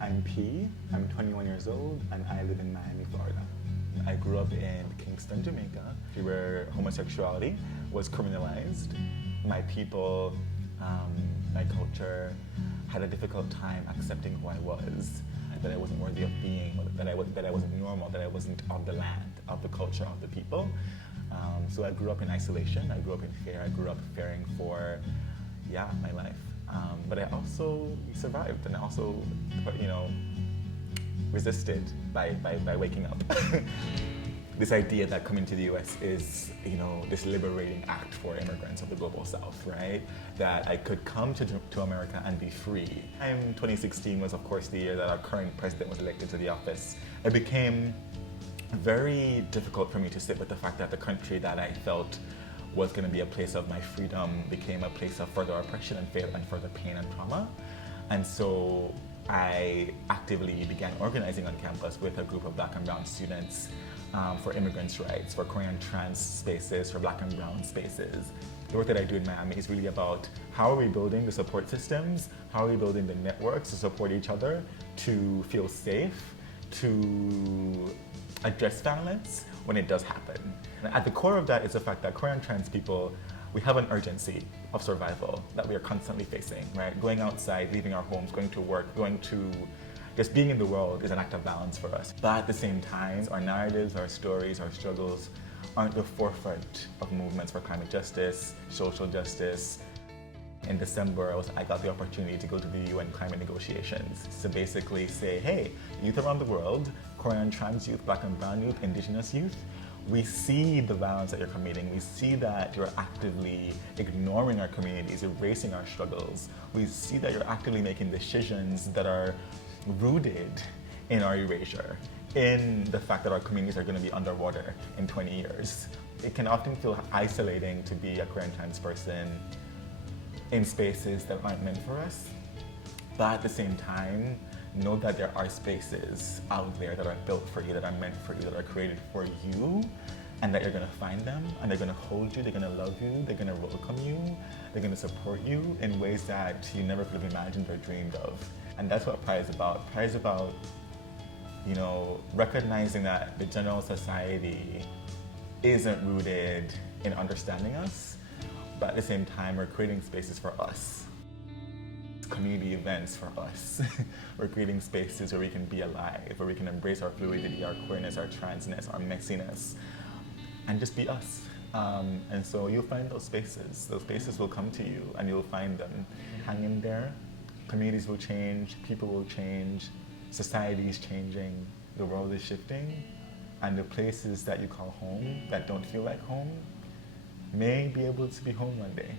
I'm P, I'm 21 years old, and I live in Miami, Florida. I grew up in Kingston, Jamaica, where homosexuality was criminalized. My people, my culture had a difficult time accepting who I was, that I wasn't worthy of being, that I wasn't normal, that I wasn't of the land, of the culture, of the people. So I grew up in isolation, I grew up in fear, I grew up fearing for, my life. But I also survived, and I also, resisted by waking up. This idea that coming to the US is, this liberating act for immigrants of the global South, right? That I could come to America and be free. 2016 was, of course, the year that our current president was elected to the office. It became very difficult for me to sit with the fact that the country that I felt was going to be a place of my freedom became a place of further oppression and further pain and trauma. And so I actively began organizing on campus with a group of Black and Brown students for immigrants' rights, for queer and trans spaces, for Black and Brown spaces. The work that I do in Miami is really about how are we building the support systems, how are we building the networks to support each other, to feel safe, to address violence when it does happen. And at the core of that is the fact that queer and trans people, we have an urgency of survival that we are constantly facing, right? Going outside, leaving our homes, going to work, just being in the world is an act of balance for us. But at the same time, our narratives, our stories, our struggles aren't the forefront of movements for climate justice, social justice. In December, I got the opportunity to go to the UN climate negotiations to basically say, hey, youth around the world, queer and trans youth, Black and Brown youth, Indigenous youth, we see the violence that you're committing. We see that you're actively ignoring our communities, erasing our struggles. We see that you're actively making decisions that are rooted in our erasure, in the fact that our communities are going to be underwater in 20 years. It can often feel isolating to be a queer and trans person in spaces that aren't meant for us. But at the same time, know that there are spaces out there that are built for you, that are meant for you, that are created for you, and that you're gonna find them, and they're gonna hold you, they're gonna love you, they're gonna welcome you, they're gonna support you in ways that you never could have imagined or dreamed of. And that's what Pride is about. Pride is about, recognizing that the general society isn't rooted in understanding us, but at the same time, we're creating spaces for us. Community events for us. We're creating spaces where we can be alive, where we can embrace our fluidity, our queerness, our transness, our messiness, and just be us. And so you'll find those spaces. Those spaces will come to you, and you'll find them. Hang in there. Communities will change, people will change, society is changing, the world is shifting, and the places that you call home, that don't feel like home, may be able to be home one day.